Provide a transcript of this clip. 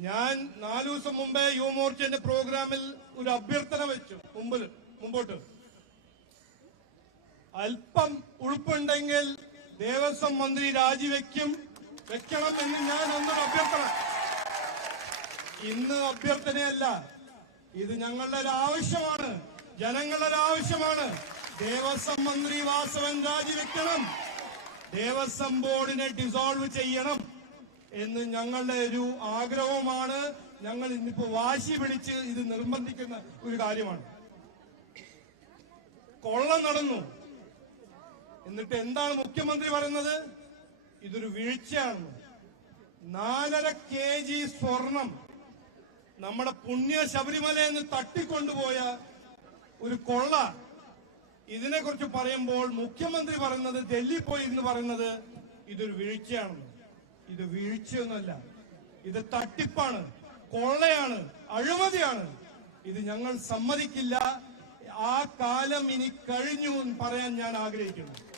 ഞാൻ നാലു ദിവസം മുമ്പേ യുവമോർച്ചന്റെ പ്രോഗ്രാമിൽ ഒരു അഭ്യർത്ഥന വെച്ചു. മുമ്പിൽ മുമ്പോട്ട്. അല്പം ഉൾപ്പുണ്ടെങ്കിൽ ദേവസ്വം മന്ത്രി രാജിവെക്കും. വെക്കണം എന്ന് ഞാൻ അന്നൊരു അഭ്യർത്ഥന. ഇന്ന് അഭ്യർത്ഥനയല്ല. ഇത് ഞങ്ങളുടെ ഒരു ആവശ്യമാണ്. ജനങ്ങളുടെ ഒരു ആവശ്യമാണ്. ദേവസ്വം മന്ത്രി വാസവൻ രാജിവെക്കണം. ദേവസ്വം ബോർഡിനെ ഡിസോൾവ് ചെയ്യണം. എന്ന് ഞങ്ങളുടെ ഒരു ആഗ്രഹവുമാണ്. ഞങ്ങൾ ഇന്നിപ്പോ വാശി പിടിച്ച് ഇത് നിർബന്ധിക്കുന്ന ഒരു കാര്യമാണ്. കൊള്ള നടന്നു. എന്നിട്ട് എന്താണ് മുഖ്യമന്ത്രി പറയുന്നത്? ഇതൊരു വീഴ്ചയാണ്. നാലര കെ ജി സ്വർണം നമ്മുടെ പുണ്യ ശബരിമലയിൽ നിന്ന് തട്ടിക്കൊണ്ടുപോയ ഒരു കൊള്ള. ഇതിനെക്കുറിച്ച് പറയുമ്പോൾ മുഖ്യമന്ത്രി പറയുന്നത് ഡൽഹി പോയി എന്ന് പറയുന്നത് ഇതൊരു വീഴ്ചയാണെന്ന് ഇത് വീഴ്ചയൊന്നുമല്ല. ഇത് തട്ടിപ്പാണ്. കൊള്ളയാണ്. അഴിമതിയാണ്. ഇത് ഞങ്ങൾ സമ്മതിക്കില്ല. ആ കാലം ഇനി കഴിഞ്ഞു എന്ന് പറയാൻ ഞാൻ ആഗ്രഹിക്കുന്നു.